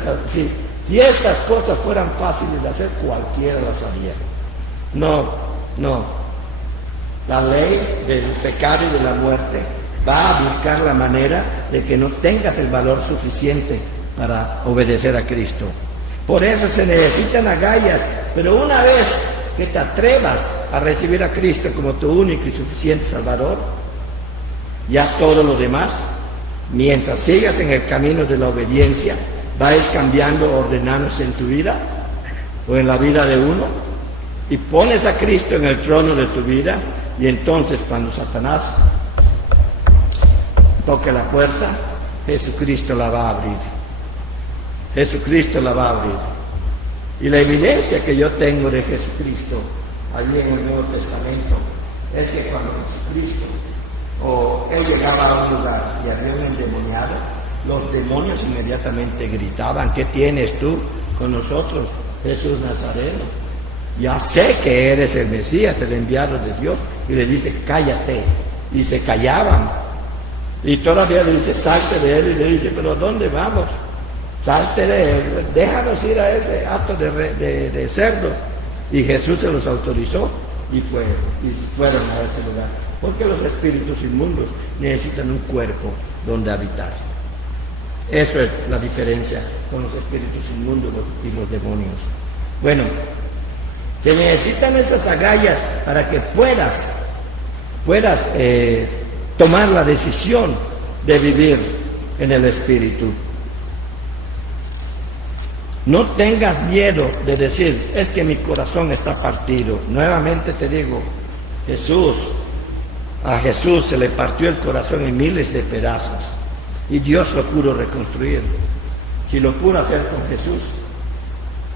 si estas cosas fueran fáciles de hacer, cualquiera las haría. No. La ley del pecado y de la muerte va a buscar la manera de que no tengas el valor suficiente para obedecer a Cristo. Por eso se necesitan agallas, pero una vez que te atrevas a recibir a Cristo como tu único y suficiente Salvador, ya todo lo demás, mientras sigas en el camino de la obediencia, va a ir cambiando, ordenándose en tu vida o en la vida de uno, y pones a Cristo en el trono de tu vida, y entonces cuando Satanás toque la puerta, Jesucristo la va a abrir. Jesucristo la va a abrir. Y la evidencia que yo tengo de Jesucristo allí en el Nuevo Testamento es que cuando Jesucristo él llegaba a un lugar y había un endemoniado, los demonios inmediatamente gritaban, ¿qué tienes tú con nosotros, Jesús Nazareno? Ya sé que eres el Mesías, el enviado de Dios. Y le dice, cállate. Y se callaban. Y todavía le dice, salte de él. Y le dice, pero ¿dónde vamos? Salte de él, déjanos ir a ese acto de cerdos. Y Jesús se los autorizó y fueron a ese lugar. Porque los espíritus inmundos necesitan un cuerpo donde habitar. Eso es la diferencia con los espíritus inmundos y los demonios. Bueno, se necesitan esas agallas para que puedas tomar la decisión de vivir en el Espíritu. No tengas miedo de decir, es que mi corazón está partido. Nuevamente te digo, a Jesús se le partió el corazón en miles de pedazos. y Dios lo pudo reconstruir. Si lo pudo hacer con Jesús,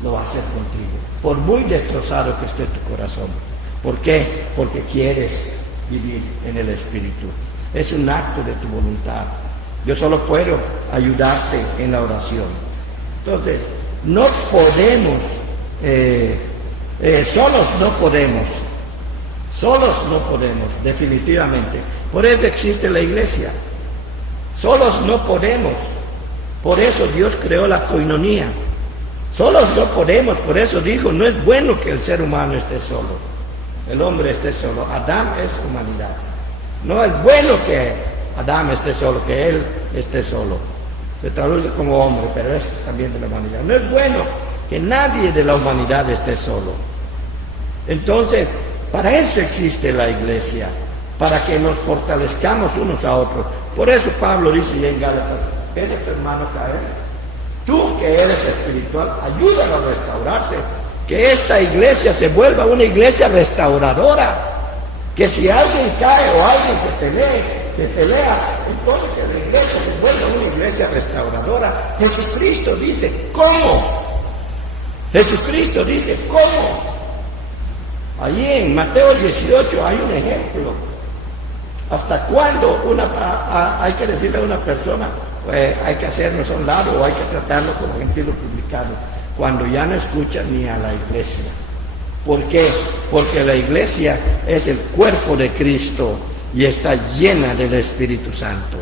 lo va a hacer contigo, por muy destrozado que esté tu corazón. ¿Por qué? Porque quieres vivir en el Espíritu. Es un acto de tu voluntad. Yo solo puedo ayudarte en la oración. Entonces, no podemos, solos no podemos, definitivamente. Por eso existe la iglesia. Solos no podemos. Por eso Dios creó la coinonía. Solos no podemos, por eso dijo, no es bueno que el ser humano esté solo, el hombre esté solo. Adán es humanidad. No es bueno que Adán esté solo, que él esté solo. Se traduce como hombre, pero es también de la humanidad. No es bueno que nadie de la humanidad esté solo. Entonces, para eso existe la iglesia, para que nos fortalezcamos unos a otros. Por eso Pablo dice en Gálatas, ve de tu hermano caer. Tú que eres espiritual, ayúdalo a restaurarse. Que esta iglesia se vuelva una iglesia restauradora. Que si alguien cae o alguien se pelea, entonces que la iglesia se vuelva una iglesia restauradora. Jesucristo dice, ¿cómo? Jesucristo dice, ¿cómo? Allí en Mateo 18 hay un ejemplo. ¿Hasta cuándo hay que decirle a una persona, hay que hacernos a un lado o hay que tratarlo como gentil o publicano? Cuando ya no escuchan ni a la iglesia. ¿Por qué? Porque la iglesia es el cuerpo de Cristo y está llena del Espíritu Santo.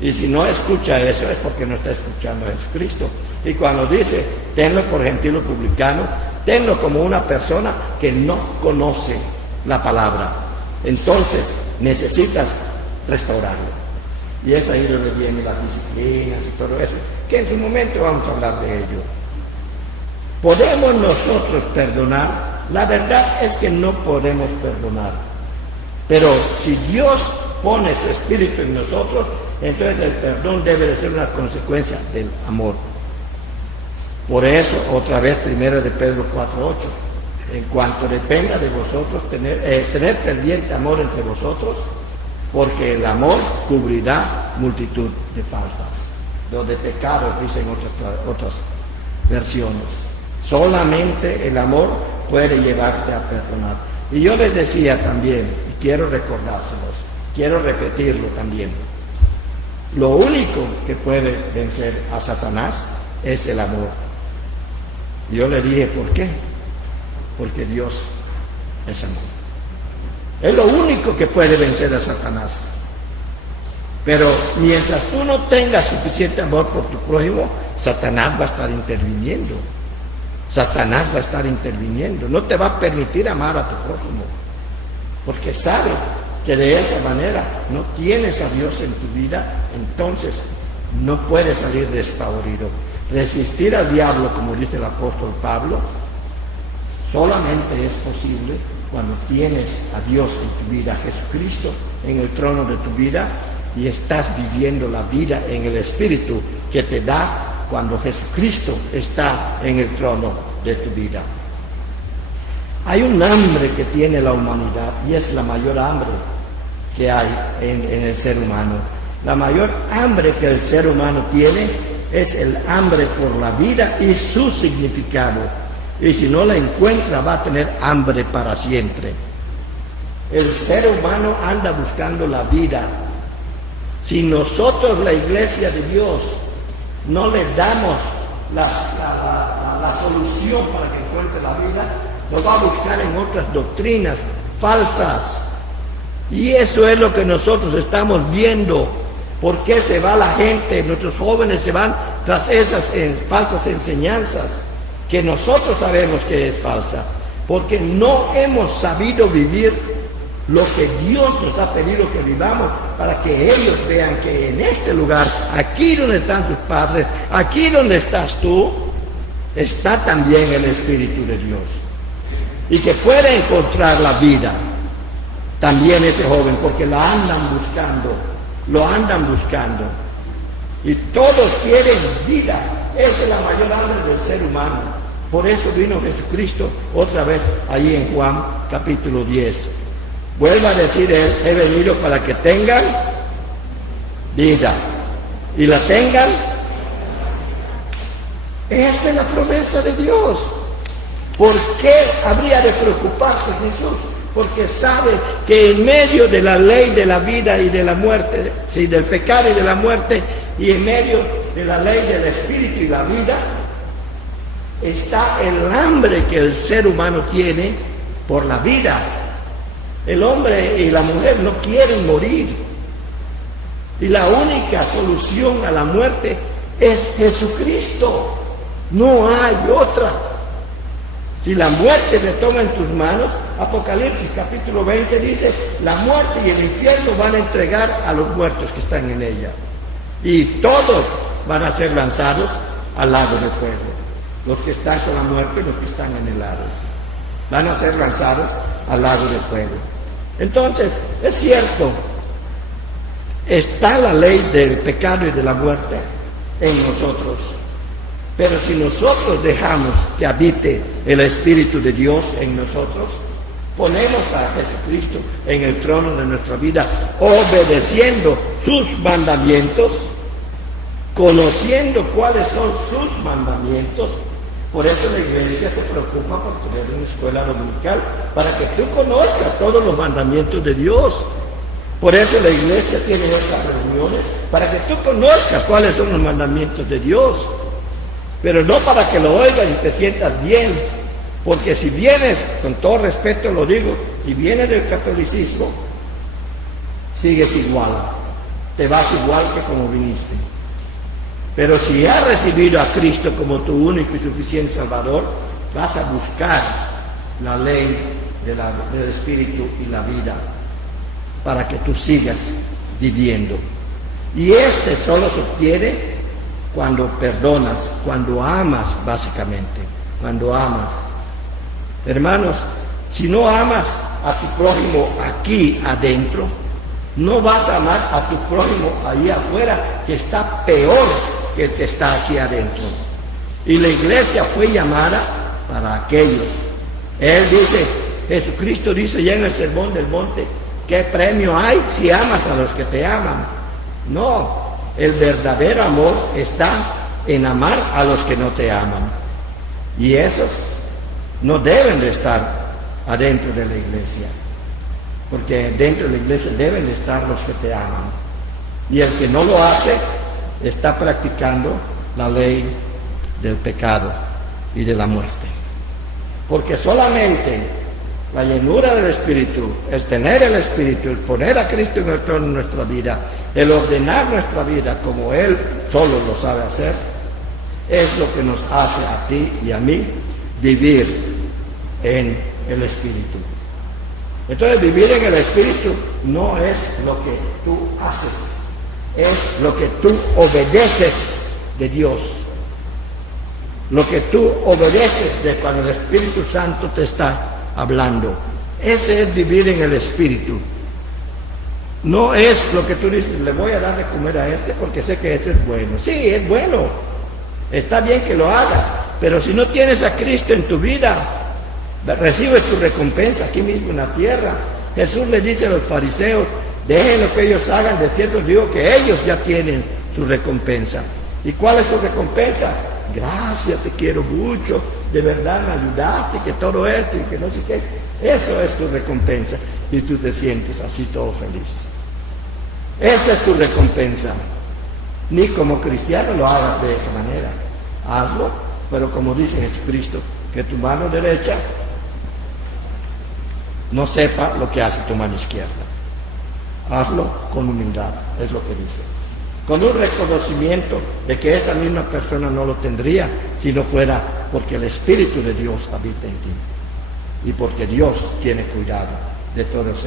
Y si no escucha eso es porque no está escuchando a Jesucristo. Y cuando dice, tenlo por gentil o publicano, tenlo como una persona que no conoce la palabra. Entonces, necesitas restaurarlo. Y es ahí donde vienen las disciplinas y todo eso, que en su momento vamos a hablar de ello. ¿Podemos nosotros perdonar? La verdad es que no podemos perdonar. Pero si Dios pone su espíritu en nosotros, entonces el perdón debe de ser una consecuencia del amor. Por eso, otra vez, 1 de Pedro 4:8. En cuanto dependa de vosotros, tener ferviente amor entre vosotros, porque el amor cubrirá multitud de faltas. Lo de pecados, dicen otras versiones. Solamente el amor puede llevarte a perdonar. Y yo les decía también, y quiero recordárselos, quiero repetirlo también, lo único que puede vencer a Satanás es el amor. Yo le dije, ¿por qué? Porque Dios es amor. Es lo único que puede vencer a Satanás. Pero mientras tú no tengas suficiente amor por tu prójimo, Satanás va a estar interviniendo. Satanás va a estar interviniendo. No te va a permitir amar a tu prójimo. Porque sabe que de esa manera no tienes a Dios en tu vida, entonces no puedes salir despavorido. Resistir al diablo, como dice el apóstol Pablo, solamente es posible cuando tienes a Dios en tu vida, a Jesucristo en el trono de tu vida, y estás viviendo la vida en el Espíritu que te da cuando Jesucristo está en el trono de tu vida. Hay un hambre que tiene la humanidad y es la mayor hambre que hay en el ser humano. La mayor hambre que el ser humano tiene es el hambre por la vida y su significado. Y si no la encuentra, va a tener hambre para siempre. El ser humano anda buscando la vida. Si nosotros, la iglesia de Dios, no le damos la solución para que encuentre la vida, lo va a buscar en otras doctrinas falsas. Y eso es lo que nosotros estamos viendo. ¿Por qué se va la gente? Nuestros jóvenes se van tras esas falsas enseñanzas que nosotros sabemos que es falsa, porque no hemos sabido vivir lo que Dios nos ha pedido que vivamos, para que ellos vean que en este lugar, aquí donde están tus padres, aquí donde estás tú, está también el Espíritu de Dios, y que puede encontrar la vida también ese joven, porque la andan buscando, lo andan buscando, y todos quieren vida. Esa es la mayor hambre del ser humano. Por eso vino Jesucristo otra vez ahí en Juan capítulo 10. Vuelve a decir él, he venido para que tengan vida y la tengan. Esa es la promesa de Dios. ¿Por qué habría de preocuparse Jesús? Porque sabe que en medio de la ley de la vida y de la muerte, sí, del pecado y de la muerte, y en medio de la ley del espíritu y la vida, está el hambre que el ser humano tiene por la vida. El hombre y la mujer no quieren morir. Y la única solución a la muerte es Jesucristo. No hay otra. Si la muerte te toma en tus manos, Apocalipsis capítulo 20 dice, la muerte y el infierno van a entregar a los muertos que están en ella. Y todos van a ser lanzados al lago de fuego. Los que están con la muerte y los que están en el Hades. Van a ser lanzados al lago de fuego. Entonces, es cierto, está la ley del pecado y de la muerte en nosotros. Pero si nosotros dejamos que habite el Espíritu de Dios en nosotros, ponemos a Jesucristo en el trono de nuestra vida, obedeciendo sus mandamientos, conociendo cuáles son sus mandamientos. Por eso la iglesia se preocupa por tener una escuela dominical, para que tú conozcas todos los mandamientos de Dios. Por eso la iglesia tiene estas reuniones, para que tú conozcas cuáles son los mandamientos de Dios. Pero no para que lo oigas y te sientas bien, porque si vienes, con todo respeto lo digo, si vienes del catolicismo, sigues igual, te vas igual que como viniste. Pero si has recibido a Cristo como tu único y suficiente Salvador, vas a buscar la ley del Espíritu y la vida, para que tú sigas viviendo. Y este solo se obtiene cuando perdonas, cuando amas, básicamente, cuando amas. Hermanos, si no amas a tu prójimo aquí adentro, no vas a amar a tu prójimo ahí afuera, que está peor que el que está aquí adentro. Y la iglesia fue llamada para aquellos. Él dice, Jesucristo dice ya en el Sermón del Monte, ¿qué premio hay si amas a los que te aman? No. El verdadero amor está en amar a los que no te aman. Y esos no deben de estar adentro de la iglesia. Porque dentro de la iglesia deben de estar los que te aman. Y el que no lo hace está practicando la ley del pecado y de la muerte. Porque solamente la llenura del Espíritu, el tener el Espíritu, el poner a Cristo en el trono de nuestra vida, el ordenar nuestra vida como Él solo lo sabe hacer, es lo que nos hace a ti y a mí vivir en el Espíritu. Entonces, vivir en el Espíritu no es lo que tú haces, es lo que tú obedeces de Dios. Lo que tú obedeces de cuando el Espíritu Santo te está hablando. Ese es vivir en el Espíritu. No es lo que tú dices, le voy a dar de comer a este porque sé que este es bueno. Sí, es bueno. Está bien que lo hagas. Pero si no tienes a Cristo en tu vida, recibes tu recompensa aquí mismo en la tierra. Jesús le dice a los fariseos, dejen lo que ellos hagan, de cierto digo que ellos ya tienen su recompensa. ¿Y cuál es tu recompensa? Gracias, te quiero mucho, de verdad me ayudaste, que todo esto y que no sé qué. Eso es tu recompensa y tú te sientes así todo feliz. Esa es tu recompensa. Ni como cristiano lo hagas de esa manera. Hazlo, pero como dice Jesucristo, que tu mano derecha no sepa lo que hace tu mano izquierda. Hazlo con humildad, es lo que dice. Con un reconocimiento de que esa misma persona no lo tendría si no fuera porque el Espíritu de Dios habita en ti y porque Dios tiene cuidado de todo eso.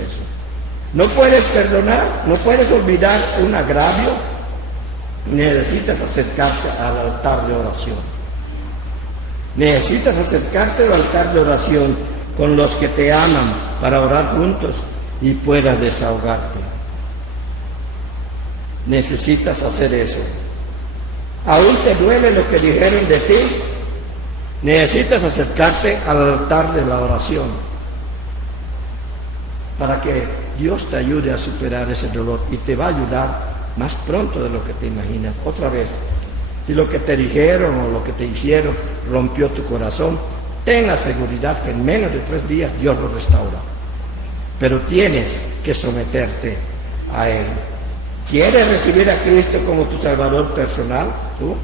No puedes perdonar, no puedes olvidar un agravio, necesitas acercarte al altar de oración. Necesitas acercarte al altar de oración con los que te aman para orar juntos y puedas desahogarte. Necesitas hacer eso. Aún te duele lo que dijeron de ti, necesitas acercarte al altar de la oración para que Dios te ayude a superar ese dolor y te va a ayudar más pronto de lo que te imaginas. Otra vez, si lo que te dijeron o lo que te hicieron rompió tu corazón, ten la seguridad que en menos de 3 días Dios lo restaura. Pero tienes que someterte a Él. ¿Quieres recibir a Cristo como tu Salvador personal? ¿Tú?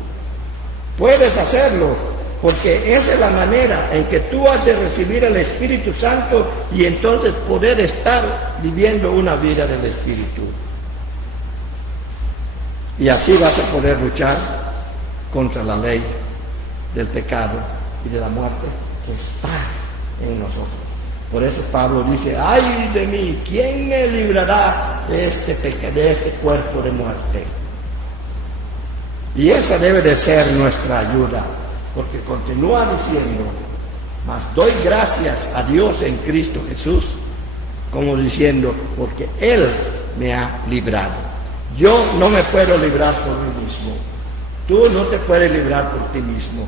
Puedes hacerlo, porque esa es la manera en que tú has de recibir al Espíritu Santo y entonces poder estar viviendo una vida del Espíritu. Y así vas a poder luchar contra la ley del pecado y de la muerte que está en nosotros. Por eso Pablo dice, ¡ay de mí! ¿Quién me librará de este cuerpo de muerte? Y esa debe de ser nuestra ayuda, porque continúa diciendo, mas doy gracias a Dios en Cristo Jesús, como diciendo, porque Él me ha librado. Yo no me puedo librar por mí mismo. Tú no te puedes librar por ti mismo,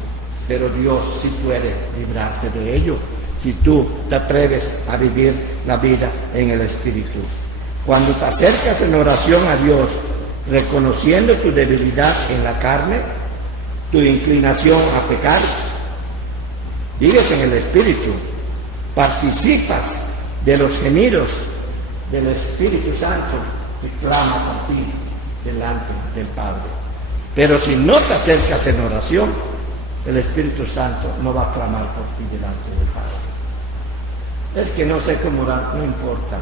pero Dios sí puede librarte de ello, si tú te atreves a vivir la vida en el Espíritu. Cuando te acercas en oración a Dios, reconociendo tu debilidad en la carne, tu inclinación a pecar, vives en el Espíritu, participas de los gemidos del Espíritu Santo que clama por ti delante del Padre. Pero si no te acercas en oración, el Espíritu Santo no va a clamar por ti delante del Padre. Es que no sé cómo orar, no importa.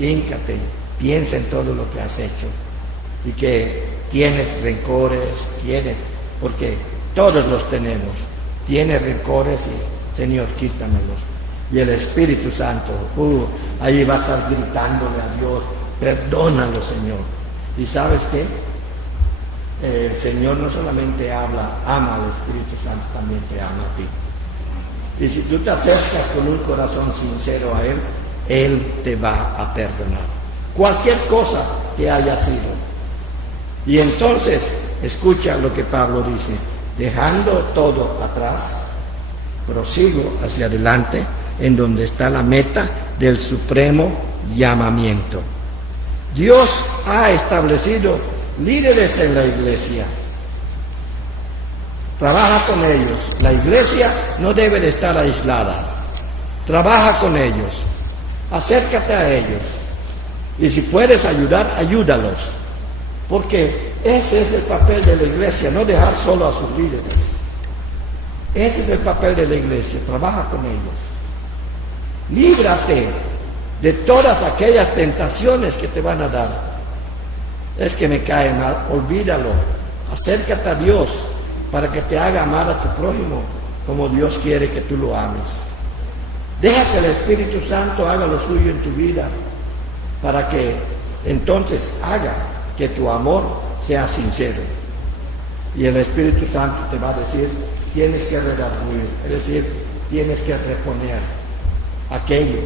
Híncate, piensa en todo lo que has hecho y que tienes rencores, porque todos los tenemos. Tienes rencores y, Señor, quítamelos. Y el Espíritu Santo, ahí va a estar gritándole a Dios, perdónalo, Señor. ¿Y sabes qué? El Señor no solamente ama al Espíritu Santo, también te ama a ti. Y si tú te acercas con un corazón sincero a Él, Él te va a perdonar. Cualquier cosa que haya sido. Y entonces, escucha lo que Pablo dice, dejando todo atrás, prosigo hacia adelante, en donde está la meta del supremo llamamiento. Dios ha establecido líderes en la iglesia. Trabaja con ellos. La iglesia no debe de estar aislada. Trabaja con ellos. Acércate a ellos. Y si puedes ayudar, ayúdalos. Porque ese es el papel de la iglesia, no dejar solo a sus líderes. Ese es el papel de la iglesia, trabaja con ellos. Líbrate de todas aquellas tentaciones que te van a dar. Es que me cae mal, olvídalo. Acércate a Dios para que te haga amar a tu prójimo como Dios quiere que tú lo ames. Deja que el Espíritu Santo haga lo suyo en tu vida para que entonces haga que tu amor sea sincero. Y el Espíritu Santo te va a decir, tienes que redarguir, es decir, tienes que reponer aquello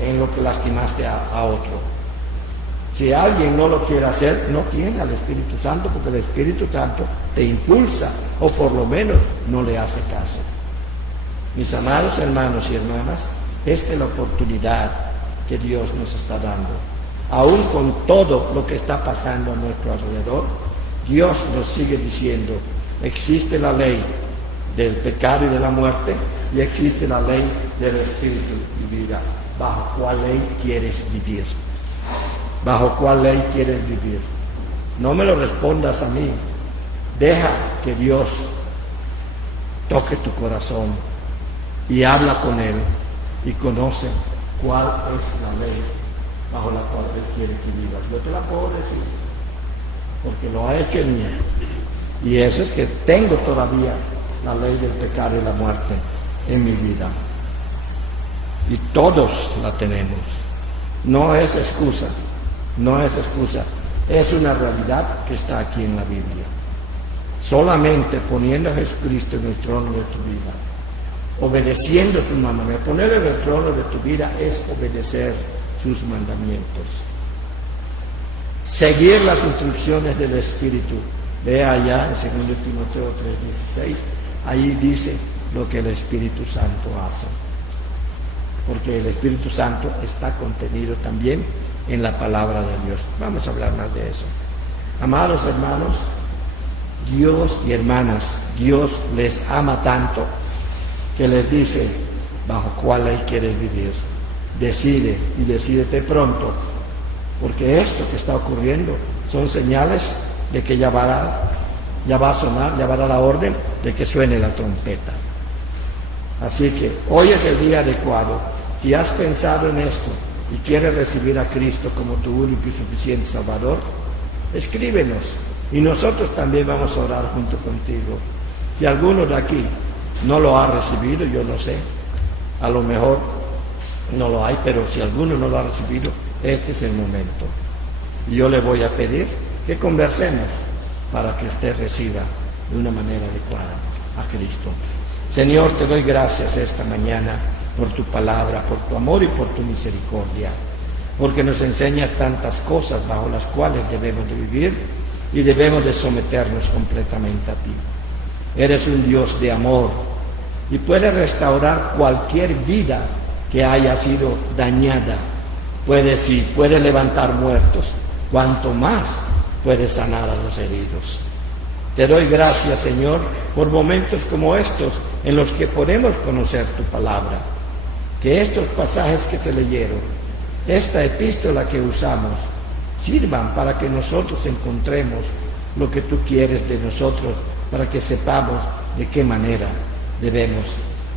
en lo que lastimaste a otro. Si alguien no lo quiere hacer, no tiene al Espíritu Santo, porque el Espíritu Santo te impulsa, o por lo menos no le hace caso. Mis amados hermanos y hermanas, esta es la oportunidad que Dios nos está dando. Aún con todo lo que está pasando a nuestro alrededor, Dios nos sigue diciendo, existe la ley del pecado y de la muerte, y existe la ley del Espíritu y vida. ¿Bajo cuál ley quieres vivir? ¿Bajo cuál ley quieres vivir? No me lo respondas a mí. Deja que Dios toque tu corazón y habla con Él y conoce cuál es la ley bajo la cual Él quiere que vivas. Yo te la puedo decir, porque lo ha hecho en mí. Y eso es que tengo todavía la ley del pecado y la muerte en mi vida. Y todos la tenemos. No es excusa, no es excusa. Es una realidad que está aquí en la Biblia. Solamente poniendo a Jesucristo en el trono de tu vida, obedeciendo sus mandamientos. Ponerlo en el trono de tu vida es obedecer sus mandamientos. Seguir las instrucciones del Espíritu. Ve allá en 2 Timoteo 3:16. Ahí dice lo que el Espíritu Santo hace. Porque el Espíritu Santo está contenido también en la palabra de Dios. Vamos a hablar más de eso. Amados hermanos, Dios y hermanas, Dios les ama tanto que les dice bajo cuál ley quieres vivir. Decide y decídete pronto, porque esto que está ocurriendo son señales de que ya va a sonar, ya va a dar la orden de que suene la trompeta. Así que hoy es el día adecuado. Si has pensado en esto y quieres recibir a Cristo como tu único y suficiente Salvador, escríbenos y nosotros también vamos a orar junto contigo. Si alguno de aquí no lo ha recibido, yo no sé, a lo mejor no lo hay, pero si alguno no lo ha recibido, este es el momento. Y yo le voy a pedir que conversemos para que usted reciba de una manera adecuada a Cristo. Señor, te doy gracias esta mañana por tu palabra, por tu amor y por tu misericordia, porque nos enseñas tantas cosas bajo las cuales debemos de vivir y debemos de someternos completamente a ti. Eres un Dios de amor y puedes restaurar cualquier vida que haya sido dañada. Puedes levantar muertos, cuanto más puedes sanar a los heridos. Te doy gracias, Señor, por momentos como estos en los que podemos conocer tu palabra. Que estos pasajes que se leyeron, esta epístola que usamos, sirvan para que nosotros encontremos lo que tú quieres de nosotros, para que sepamos de qué manera debemos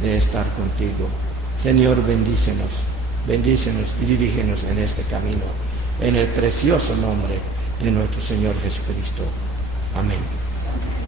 de estar contigo. Señor, bendícenos y dirígenos en este camino, en el precioso nombre de nuestro Señor Jesucristo. Amén.